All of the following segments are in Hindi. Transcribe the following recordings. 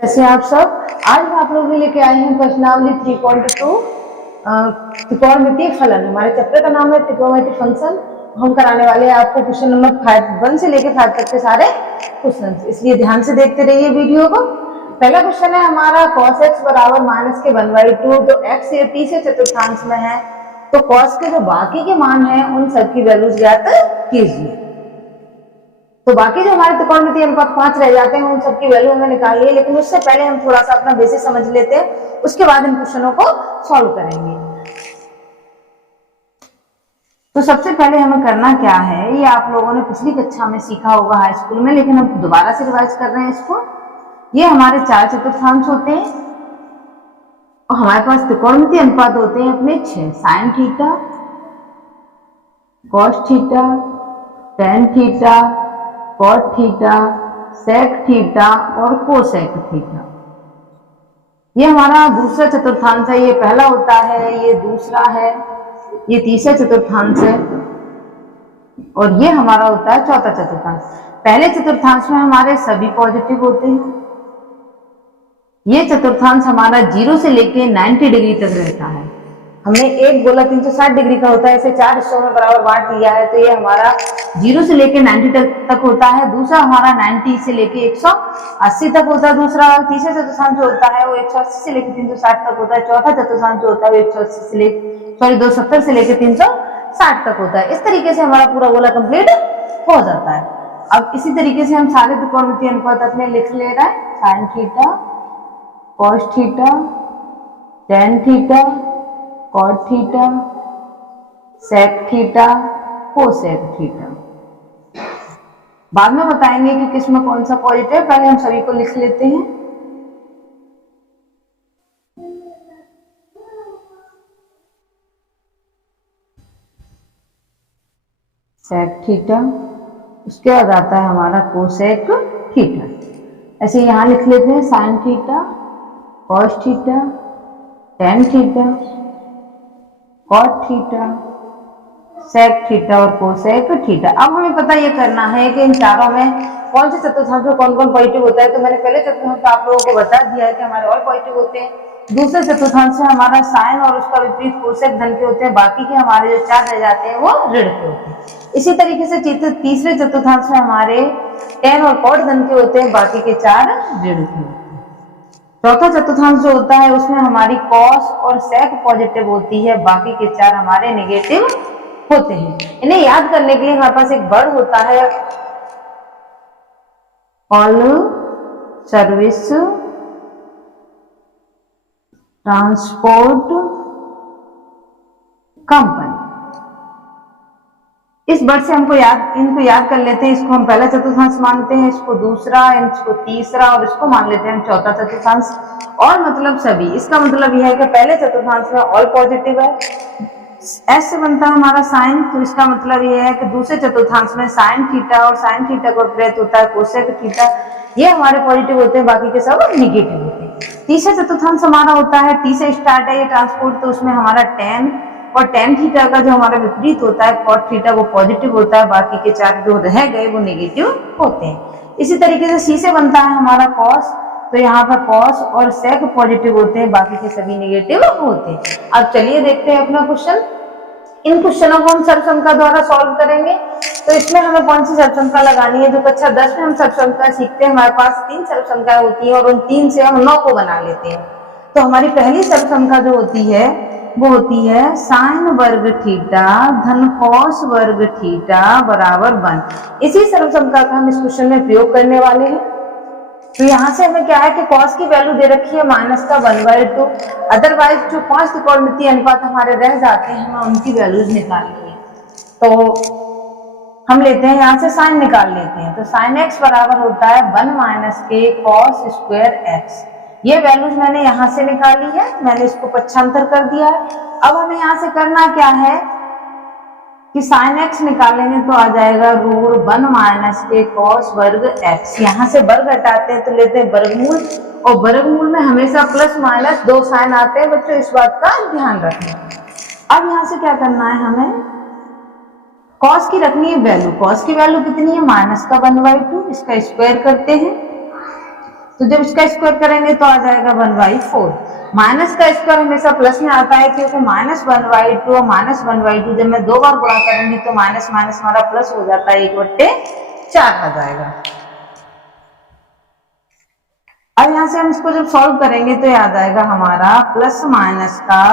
कैसे आप सब। आज हम आप लोगों के लेके आए हैं प्रश्नावली 3.2 त्रिकोणमितीय फलन। हमारे चैप्टर का नाम है त्रिकोणमितीय फंक्शन। हम कराने वाले हैं आपको क्वेश्चन नंबर 1 से लेकर 5 तक के सारे क्वेश्चन, इसलिए ध्यान से देखते रहिए वीडियो को। पहला क्वेश्चन है हमारा cos x बराबर -1/2। तो x ये तीसरे चतुर्थांश में है, तो cos के जो बाकी के मान हैं उन सबकी वैल्यूज ज्ञात कीजिए। तो बाकी जो हमारे त्रिकोणमितीय अनुपात 5 रह जाते हैं उन सबकी वैल्यू हमें निकालनी है, लेकिन उससे पहले हम थोड़ा सा अपना बेसिक समझ लेते हैं, उसके बाद इन क्वेश्चनों को सॉल्व करेंगे। तो सबसे पहले हमें करना क्या है, ये आप लोगों ने पिछली कक्षा में सीखा होगा हाई स्कूल में, लेकिन हम दोबारा से रिवाइज कर रहे हैं इसको। ये हमारे 4 चतुर्थांश होते हैं और हमारे पास त्रिकोणमितीय अनुपात होते हैं अपने 6। Sine theta, cos theta, tan theta, cot theta, sec theta और कोसेक थीटा। ये हमारा दूसरा चतुर्थांश है, ये पहला होता है, ये दूसरा है, ये तीसरा चतुर्थांश है और ये हमारा होता है चौथा चतुर्थांश। पहले चतुर्थांश में हमारे सभी पॉजिटिव होते हैं। ये चतुर्थांश हमारा 0 से लेके 90 डिग्री तक रहता है। हमने एक गोला 360 डिग्री का होता है, इसे 4 हिस्सों में बराबर बांट दिया है, तो ये हमारा 0 से लेके 90 तक होता है। दूसरा हमारा 90 से लेके 180 तक होता है। दूसरा तीसरा चतुर्थांश जो होता है वो 180 से लेके 360 तक होता है। चौथा चतुर्थांश जो होता है वो 270 से लेके 360 तक होता है। इस तरीके से हमारा पूरा गोला कंप्लीट हो जाता है। अब इसी तरीके से हम सारे त्रिकोणमितीय अनुपात अपने लिख ले रहे हैं। Sine theta, cos theta, tan theta, cot theta, sec theta, cosec theta. बाद में बताएंगे कि किसमें कौन सा पॉजिटिव, पहले हम सभी को लिख लेते हैं। सेक थीटा, उसके बाद आता है हमारा कोसेक थीटा। ऐसे यहां लिख लेते हैं sine theta, cos theta, tan theta, cot theta, sec theta और कोसेक थीटा। अब हमें पता ये करना है कि इन चारों में कौन से चतुर्थांश में कौन कौन पॉजिटिव होता है। तो मैंने पहले चतुर्थांश आप लोगों को बता दिया है कि हमारे ऑल पॉजिटिव होते हैं। दूसरे चतुर्थांश में हमारा साइन और उसका विपरीत कोसेक धन के होते हैं। बाकी के हमारे जो 4 रह जाते हैं वो ऋण के होते हैं। इसी तरीके से तीसरे चतुर्थांश में हमारे टेन और कॉट धन के होते हैं, बाकी के 4 ऋण के होते हैं। चौथा चतुर्थांश जो होता है उसमें हमारी कॉस और सेक पॉजिटिव होती है, बाकी के 4 हमारे नेगेटिव होते हैं। इन्हें याद करने के लिए हमारे पास एक वर्ड होता है ऑल सर्विस ट्रांसपोर्ट कंपनी। इस वर्ड से इनको याद कर लेते हैं। इसको हम पहला चतुर्थांश मानते हैं, इसको दूसरा, इसको तीसरा और इसको मान लेते हैं हम चौथा चतुर्थांश। और मतलब सभी, इसका मतलब यह है कि पहले चतुर्थांश में ऑल पॉजिटिव है। एस से बनता है हमारा साइन, तो इसका मतलब यह है कि दूसरे चतुर्थांश में साइन थीटा और साइन थीटा का विपरीत होता है कोसेक थीटा, ये हमारे पॉजिटिव होते हैं, बाकी के सब निगेटिव होते हैं। तीसरा चतुर्थांश हमारा होता है, टी से स्टार्ट है ये ट्रांसपोर्ट, तो उसमें हमारा टेन और टेन थीटा का जो हमारा विपरीत होता है कॉट थीटा वो पॉजिटिव होता है, बाकी के 4 जो रह गए वो नेगेटिव होते हैं। इसी तरीके से सी से बनता है हमारा कॉस, तो यहाँ पर कॉस और सेक पॉजिटिव होते हैं, बाकी के सभी नेगेटिव होते हैं। अब चलिए देखते हैं अपना क्वेश्चन। इन क्वेश्चनों को हम सर्वसंख्या द्वारा सॉल्व करेंगे। तो इसमें हमें कौन सी सर्वसंख्या लगानी है, जो कक्षा 10 में हम सर्वसंख्या सीखते हैं हमारे पास 3 सर्वसंख्याएं होती है और उन 3 से हम 9 को बना लेते हैं। तो हमारी पहली सर्वसंख्या जो होती है वो होती है साइन वर्ग थीटा धन कॉस वर्ग थीटा बराबर 1। इसी सर्वसंख्या का हम इस क्वेश्चन में प्रयोग करने वाले हैं। तो यहाँ से हमें क्या है कि कॉस की वैल्यू दे रखी है -1/2। अदरवाइज जो 5 त्रिकोणमितीय अनुपात हमारे रह जाते हैं हमें उनकी वैल्यूज निकालनी है। तो हम लेते हैं यहाँ से साइन निकाल लेते हैं। तो साइन x बराबर होता है 1 - k cos स्क्वायर x। ये वैल्यूज मैंने यहाँ से निकाली है, मैंने इसको पक्षांतर कर दिया है। अब हमें यहाँ से करना क्या है कि साइन x निकालेंगे तो आ जाएगा √1 - k cos वर्ग x। यहाँ से वर्ग हटाते हैं तो लेते हैं वर्गमूल, और वर्गमूल में हमेशा प्लस माइनस 2 साइन आते हैं बच्चों, इस बात का ध्यान रखना। अब यहाँ से क्या करना है, हमें कॉस की रखनी है वैल्यू। कॉस की वैल्यू कितनी है, -1/2। इसका स्क्वायर करते हैं तो जब इसका स्क्वायर करेंगे तो आ जाएगा 1/4। माइनस का स्क्वायर हमेशा प्लस में आता है, क्योंकि -1/2 और -1/2 जब मैं 2 बार गुणा करूंगी तो माइनस माइनस हमारा प्लस हो जाता है, 1/4 आ जाएगा। अब यहाँ से हम इसको जब सॉल्व करेंगे तो याद आएगा हमारा प्लस माइनस का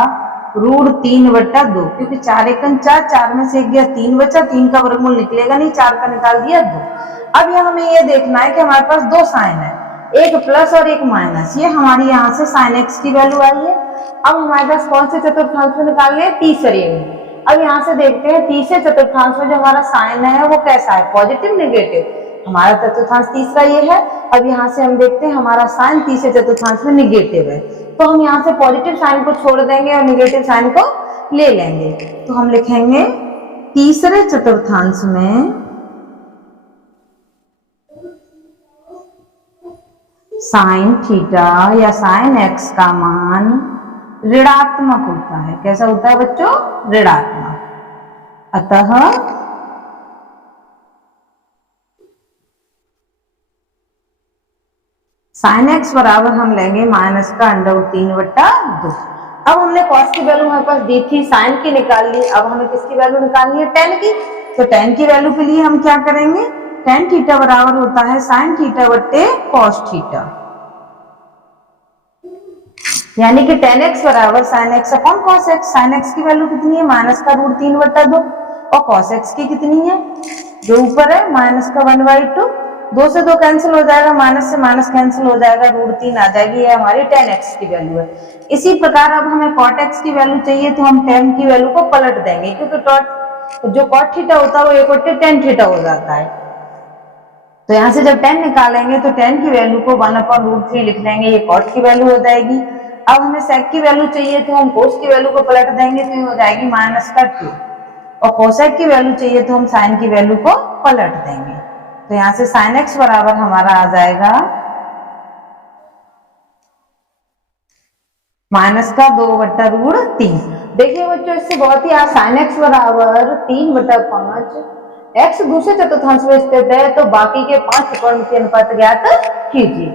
√3/2, क्योंकि 4 एकम 4, 4 में से 1 गया 3 बचा, 3 का वर्गमूल निकलेगा नहीं, 4 का निकाल दिया 2। अब यहाँ हमें ये देखना है कि हमारे पास दो साइन है, एक प्लस और एक माइनस। ये हमारी यहाँ से साइन एक्स की वैल्यू आई है। अब हमारे पास कौन से चतुर्थांश में निकालने हैं? तीसरे में। अब यहाँ से देखते हैं तीसरे चतुर्थांश में जो हमारा साइन है वो कैसा है, पॉजिटिव नेगेटिव। हमारा चतुर्थांश तीसरा ये है। अब यहाँ से हम देखते हैं हमारा साइन तीसरे चतुर्थांश में निगेटिव है, तो हम यहाँ से पॉजिटिव साइन को छोड़ देंगे और नेगेटिव साइन को ले लेंगे। तो हम लिखेंगे तीसरे चतुर्थांश में साइन थीटा या साइन एक्स का मान ऋणात्मक होता है। कैसा होता है बच्चों? ऋणात्मक। अतः साइन एक्स बराबर हम लेंगे माइनस का √3/2। अब हमने कॉस की वैल्यू हमारे पास दी थी, साइन की निकाल ली। अब हमें किसकी वैल्यू निकालनी है? टेन की। तो टेन की वैल्यू के लिए हम क्या करेंगे? टेन थीटा बराबर होता है साइन थीटा बट्टे कॉस थीटा, यानी कि टेन एक्स बराबर sine x upon cos x. Sine x की वैल्यू कितनी है? माइनस का √3/2। और कॉस एक्स की कितनी है? जो ऊपर है माइनस का 1/2। 2 से 2 कैंसिल हो जाएगा, माइनस से माइनस कैंसिल हो जाएगा, √3 आ जाएगी। ये हमारी टेन एक्स की वैल्यू है। इसी प्रकार अब हमें कॉट एक्स की वैल्यू चाहिए, तो हम टेन की वैल्यू को पलट देंगे, क्योंकि जो कॉट थीटा होता है वो 1/10 थीटा हो जाता है। तो यहाँ से जब 10 निकालेंगे तो 10 की वैल्यू को 1/√3 लिख देंगे, ये कॉट की वैल्यू हो जाएगी। अब हमें सेक की वैल्यू चाहिए, तो हम कोस की वैल्यू को पलट देंगे, तो ये हो जाएगी -2। और कोसेक की वैल्यू चाहिए तो हम साइन की वैल्यू को पलट देंगे। तो यहाँ से साइन एक्स बराबर हमारा आ जाएगा माइनस का 2/√3। देखिए बच्चों, इससे बहुत ही साइन एक्स बराबर 3/5। एक्स दूसरे चतुर्थांश में स्थित है, तो बाकी के 5 त्रिकोणमितीय अनुपात ज्ञात कीजिए।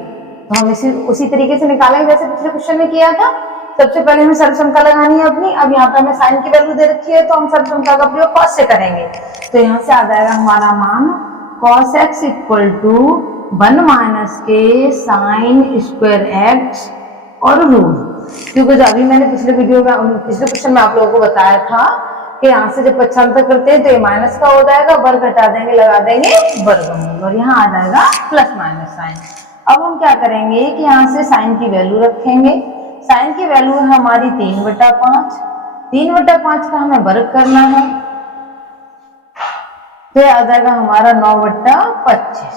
तो हम उसी तरीके से निकालेंगे जैसे पिछले क्वेश्चन में किया था। सबसे पहले हमें सर्वसंख्या लगानी है अपनी। अब यहाँ पे हमें साइन की वैल्यू दे रखी है, तो हम सर्वसंख्या का प्रयोग कॉस से करेंगे। तो यहाँ से आ जाएगा हमारा मान cos x equal to 1 minus के साइन स्क्वायर एक्स और रूट। क्योंकि जो अभी मैंने पिछले क्वेश्चन में आप लोगों को बताया था कि यहाँ से जब पक्षांतर करते हैं तो ये माइनस का हो जाएगा, वर्ग घटा देंगे, लगा देंगे वर्गमूल, और यहाँ आ जाएगा प्लस माइनस साइन। अब हम क्या करेंगे कि यहाँ से साइन की वैल्यू रखेंगे। साइन की वैल्यू है हमारी 3/5। 3/5 का हमें वर्ग करना है, तो आ जाएगा हमारा 9/25।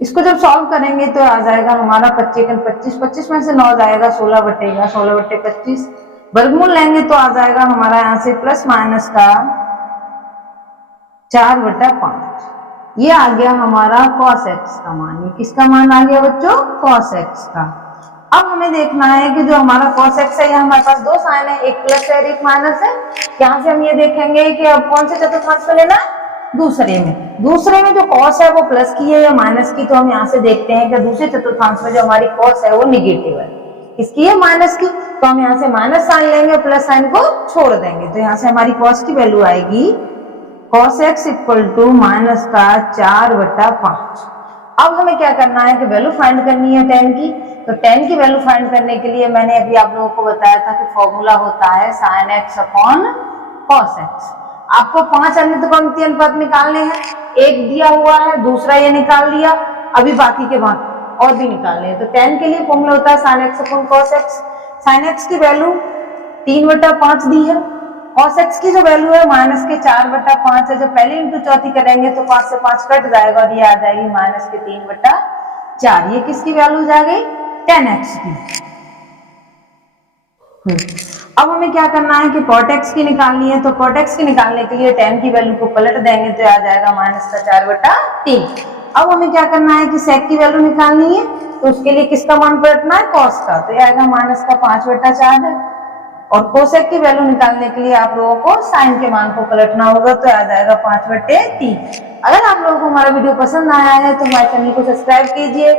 इसको जब सॉल्व करेंगे तो आ जाएगा हमारा 25 25 में से 9 जाएगा, 16 बटेगा, 16/25। वर्गमूल लेंगे तो आ जाएगा हमारा यहाँ से प्लस माइनस का 4/5। ये आ गया हमारा cos x का मान। ये किसका मान आ गया बच्चों? cos x का। अब हमें देखना है कि जो हमारा cos x है, ये हमारे पास दो साइन है, एक प्लस है और एक माइनस है। यहाँ से हम ये देखेंगे कि अब कौन से चतुर्थांश में लेना? दूसरे में जो cos है वो प्लस की है या माइनस की। तो हम यहाँ से देखते हैं कि दूसरे चतुर्थांश में जो हमारी cos है वो निगेटिव है। किसकी है? माइनस की। तो हम यहाँ से माइनस साइन लेंगे और प्लस साइन को छोड़ देंगे। तो यहाँ से हमारी cos की वैल्यू आएगी cos x equal to minus का 4/5। अब हमें क्या करना है कि वैल्यू फाइंड करनी है 10 की। तो 10 की वैल्यू फाइंड करने के लिए मैंने अभी आप लोगों को बताया था कि फॉर्मूला होता है sine x upon cos x. आपको 5 अन्य त्रिकोणमितीय अनुपात निकालने हैं। एक दिया हुआ है, दूसरा ये निकाल लिया, अभी बाकी के बाद और भी निकालने हैं। तो 10 के लिए फॉर्मूला होता है sine x upon cos x. Sine x की वैल्यू 3/5 दी है। cos x की जो वैल्यू है माइनस के 4/5 है। जब पहले इंटू चौथी करेंगे तो 5 से 5 कट जाएगा और ये आ जाएगी माइनस के 3/4। ये किसकी वैल्यू आ गई? 10x की। अब हमें क्या करना है कि cot x की निकालनी है। तो cot x की निकालने के लिए 10 की वैल्यू को पलट देंगे तो आ जाएगा माइनस का 4/3। अब हमें क्या करना है कि sec की वैल्यू निकालनी है, तो उसके लिए किसका मान पलटना है? cos का। तो ये आएगा माइनस का 5/4 है। और कोसेक की वैल्यू निकालने के लिए आप लोगों को साइन के मान को पलटना होगा, तो आ जाएगा 5/3। अगर आप लोगों को हमारा वीडियो पसंद आया है तो हमारे चैनल को सब्सक्राइब कीजिए।